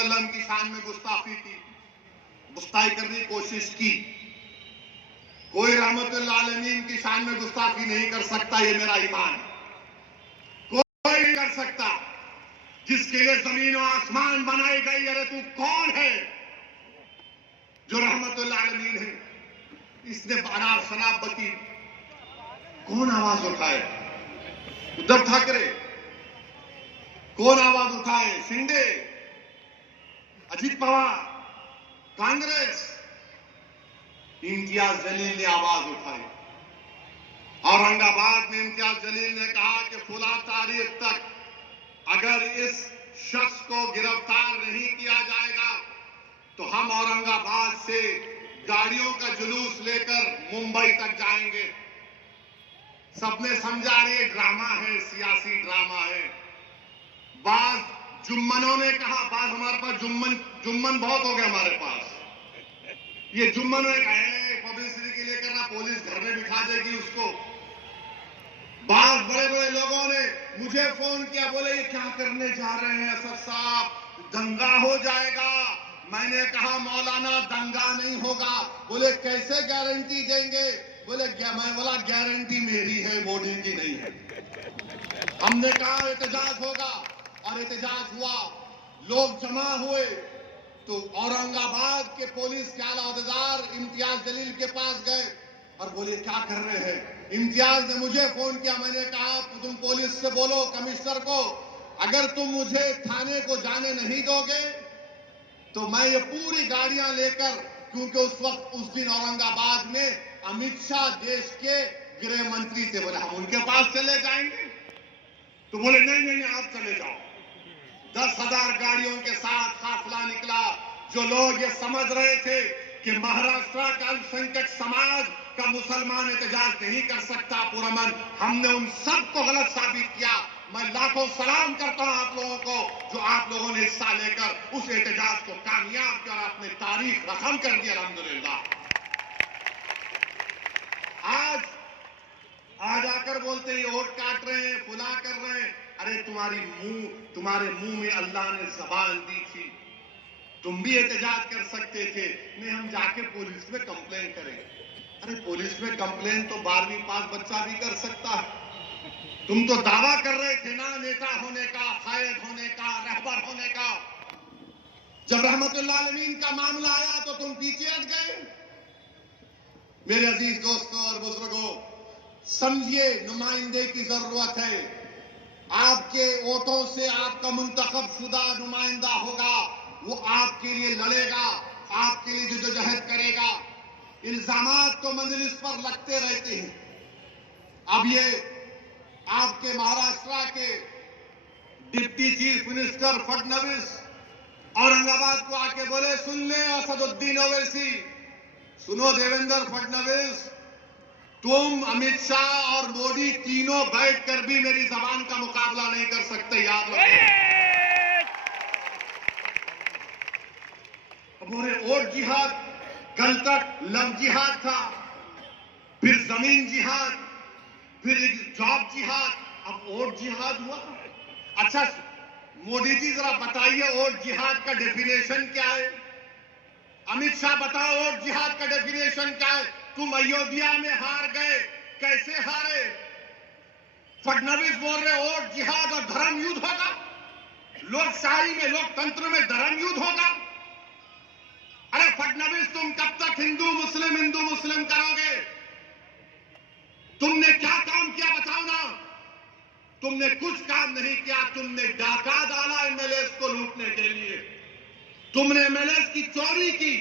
وسلم کی شان میں گستاخی کرنے کی کوشش کی. کوئی رحمت للعالمین کی شان میں گستاخی نہیں کر سکتا، یہ میرا ایمان. کوئی نہیں کر سکتا. جس کے لیے زمین و آسمان بنائی گئی، ارے تو کون ہے جو رحمت للعالمین ہے؟ اس نے بارہ شناب بکی. کون آواز اٹھائے؟ ادھو ٹھاکرے. کون آواز اٹھائے؟ شنڈے، اجیت پوار، کانگریس. امتیاز جلیل نے آواز اٹھائی. اورنگ آباد میں امتیاز جلیل نے کہا کہ فلاں تاریخ تک اگر اس شخص کو گرفتار نہیں کیا جائے گا تو ہم اورنگ آباد سے گاڑیوں کا جلوس لے کر ممبئی تک جائیں گے. سب نے سمجھا یہ ڈرامہ ہے، سیاسی ڈرامہ ہے. بعض جمنوں نے کہا، بعض ہمارے پاس جمن بہت ہو گیا ہمارے پاس. یہ جمنوں نے کہا پبلسٹی کے لیے کرنا، پولیس گھر میں بٹھا دے گی اس کو. بعض بڑے بڑے لوگوں نے مجھے فون کیا، بولے یہ کیا کرنے جا رہے ہیں اسد صاحب، دنگا ہو جائے گا. میں نے کہا مولانا دنگا نہیں ہوگا. بولے کیسے گارنٹی دیں گے؟ بولے میں بولا گارنٹی میری ہے، مودی کی نہیں ہے. ہم نے کہا احتجاج ہوگا اور احتجاج ہوا. لوگ جمع ہوئے تو اورنگ آباد کے پولیس کے اعلیٰ عہدیدار امتیاز جلیل کے پاس گئے اور بولے کیا کر رہے ہیں؟ امتیاز نے مجھے فون کیا. میں نے کہا تم پولیس سے بولو کمشنر کو، اگر تم مجھے تھانے کو جانے نہیں دو گے تو میں یہ پوری گاڑیاں لے کر، کیونکہ اس دن اورنگ آباد میں امت شاہ دیش کے گرہ منتری تھے، بولے ہم ان کے پاس چلے جائیں گے. تو بولے نہیں آپ چلے جاؤ. 10,000 گاڑیوں کے ساتھ قافلہ نکلا. جو لوگ یہ سمجھ رہے تھے کہ مہاراشٹر کا الپسنکھیک سماج کا مسلمان احتجاج نہیں کر سکتا پرامن، ہم نے ان سب کو غلط ثابت کیا. میں لاکھوں سلام کرتا ہوں آپ لوگوں کو جو آپ لوگوں نے حصہ لے کر اس احتجاج کو کامیاب کیا اور اپنے تاریخ رقم کر دیا. الحمدللہ. آج آ کر بولتے ہیں ووٹ کاٹ رہے ہیں، فلاں کر رہے ہیں. ارے تمہارے منہ میں اللہ نے زبان دی تھی، تم بھی احتجاج کر سکتے تھے. نہیں ہم جا کے پولیس میں کمپلین کریں. ارے پولیس میں کمپلین تو 12ویں پاس بچہ بھی کر سکتا ہے. تم تو دعویٰ کر رہے تھے نا نیتا ہونے کا، قائد ہونے کا، رہبر ہونے کا. جب رحمت اللہ عالمین کا معاملہ آیا تو تم پیچھے ہٹ گئے. میرے عزیز دوستوں اور بزرگوں، سمجھیے نمائندے کی ضرورت ہے. آپ کے ووٹوں سے آپ کا منتخب شدہ نمائندہ ہوگا، وہ آپ کے لیے لڑے گا، آپ کے لیے جدوجہد کرے گا. الزامات تو مجلس پر لگتے رہتے ہیں. اب یہ آپ کے مہاراشٹر کے deputy chief minister Fadnavis Aurang آباد کو آ کے بولے سن لے اسد الدین اویسی، سنو دیویندر فڈنویس، تم امت شاہ اور مودی تینوں بیٹھ کر بھی میری زبان کا مقابلہ نہیں کر سکتے. یاد رکھو. ہمارے ووٹ جہاد کل تک لو جہاد تھا، پھر زمین جہاد، پھر جاب جہاد، اب ووٹ جہاد ہوا. اچھا مودی جی ذرا بتائیے ووٹ جہاد کا ڈیفینیشن کیا ہے؟ امت شاہ بتاؤ ووٹ جہاد کا ڈیفینیشن کیا ہے؟ تم ایودھیا میں ہار گئے، کیسے ہارے؟ فڈنویس بول رہے ووٹ جہاد اور دھرم یدھ ہوگا. لوک شاہی میں، لوک تنتر میں دھرم یدھ ہوگا. ارے فڈنویس تم کب تک ہندو مسلم کرو گے؟ تم نے کیا کام کیا بتاؤ نا. تم نے کچھ کام نہیں کیا. تم نے ڈاکہ ڈالا ایم ایل ایز کو لوٹنے کے لیے. تم نے ایم ایل ایز کی چوری کی.